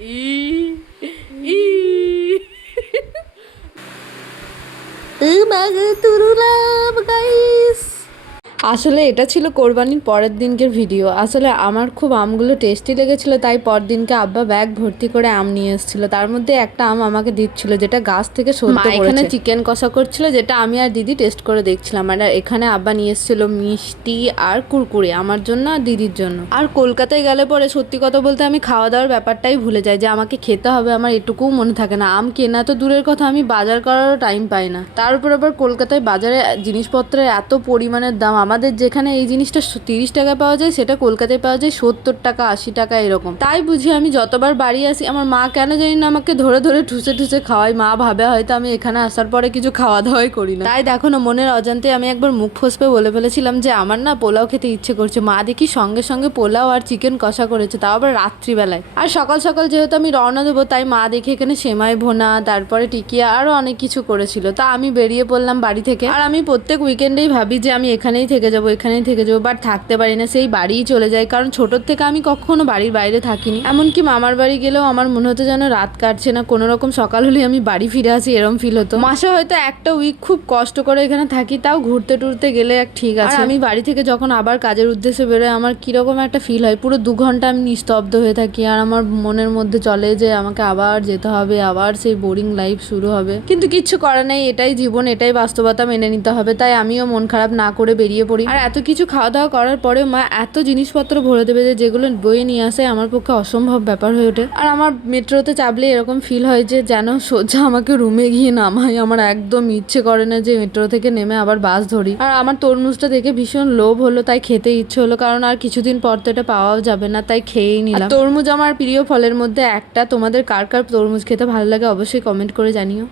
ই ই তুরুলাম guys. আসলে এটা ছিল কোরবানির পরের দিনকের ভিডিও। আসলে আমার খুব আমগুলো টেস্টি লেগেছিল, তাই পরদিনকে আব্বা ব্যাগ ভর্তি করে আম নিয়ে এসেছিল। তার মধ্যে একটা আম আমাকে দিচ্ছিল যেটা গাছ থেকে সদ্য পড়েছে। এখানে চিকেন কষা করছিল যেটা আমি আর দিদি টেস্ট করে দেখছিলাম। আর এখানে আব্বা নিয়ে এসেছিল মিষ্টি আর কুরকুরে আমার জন্য আর দিদির জন্য। আর কলকাতায় গেলে পরে সত্যি কথা বলতে আমি খাওয়া দাওয়ার ব্যাপারটাই ভুলে যাই, যে আমাকে খেতে হবে আমার এটুকুও মনে থাকে না। আম কেনা তো দূরের কথা, আমি বাজার করারও টাইম পাই না। তার উপর আবার কলকাতায় বাজারে জিনিসপত্রের এত পরিমাণের দাম, আমাদের যেখানে এই জিনিসটা 30 টাকা পাওয়া যায় সেটা কলকাতায় পাওয়া যায় 70 টাকা 80 টাকা এরকম। তাই বুঝি আমি যতবার বাড়ি আসি আমার মা কেন জানি না আমাকে ধরে ধরে ঠুসে ঠুসে খাওয়াই। মা ভাবে হয়তো আমি এখানে আসার পরে কিছু খাওয়া দাওয়াই করি না। তাই দেখো না, মনের অজান্তে আমি একবার মুখ ফসপে বলে ফেলেছিলাম যে আমার না পোলাও খেতে ইচ্ছে করছে। মা দেখি সঙ্গে সঙ্গে পোলাও আর চিকেন কষা করেছে, তাও আবার রাত্রিবেলায়। আর সকাল সকাল যেহেতু আমি রওনা দেবো, তাই মা দেখে এখানে সেমাই ভোনা, তারপরে টিকিয়া আরও অনেক কিছু করেছিল। তা আমি বেরিয়ে পড়লাম বাড়ি থেকে। আর আমি প্রত্যেক উইকেন্ডেই ভাবি যে আমি এখানেই থেকে যাবো, এখানেই থেকে যাবো, বাট থাকতে পারি না, সেই বাড়িই চলে যাই। কারণ ছোটোর থেকে আমি কখনো বাড়ির বাইরে থাকিনি। এমনকি মামার বাড়ি গেলেও আমার মনে হতো যেন রাত কাটছে না, কোনো রকম সকাল হলে আমি বাড়ি ফিরে আসি এরম ফিল হতো। মাসে হয়তো একটা উইক খুব কষ্ট করে এখানে থাকি, তাও ঘুরতে টুরতে গেলে এক ঠিক আছে। আমি বাড়ি থেকে যখন আবার কাজের উদ্দেশ্যে বেরোয় আমার কিরকম একটা ফিল হয়, পুরো 2 ঘন্টা আমি নিস্তব্ধ হয়ে থাকি। আর আমার মনের মধ্যে চলে যে আমাকে আবার যেতে হবে, আবার সেই বোরিং লাইফ শুরু হবে। কিন্তু কিচ্ছু করার নেই, এটাই জীবন, এটাই বাস্তবতা, মেনে নিতে হবে। তাই আমিও মন খারাপ না করে বেরিয়ে পড়ি। আর এত কিছু খাওয়া দাওয়া করার পরেও মা এত জিনিসপত্র ভরে দেবে যে যেগুলো বয়ে নিয়ে আসে আমার পক্ষে অসম্ভব ব্যাপার হয়ে ওঠে। আর আমার মেট্রোতে চাপলে এরকম ফিল হয় যে যেন সোজা আমাকে রুমে গিয়ে নামাই। আমার একদম ইচ্ছে করে না যে মেট্রো থেকে নেমে আবার বাস ধরি। আর আমার তরমুজটা দেখে ভীষণ লোভ হলো, তাই খেতে ইচ্ছে হলো, কারণ আর কিছুদিন পর তো এটা পাওয়াও যাবে না, তাই খেয়েই নিলাম। তরমুজ আমার প্রিয় ফলের মধ্যে একটা। তোমাদের কার কার তরমুজ খেতে ভালো লাগে অবশ্যই কমেন্ট করে জানিও।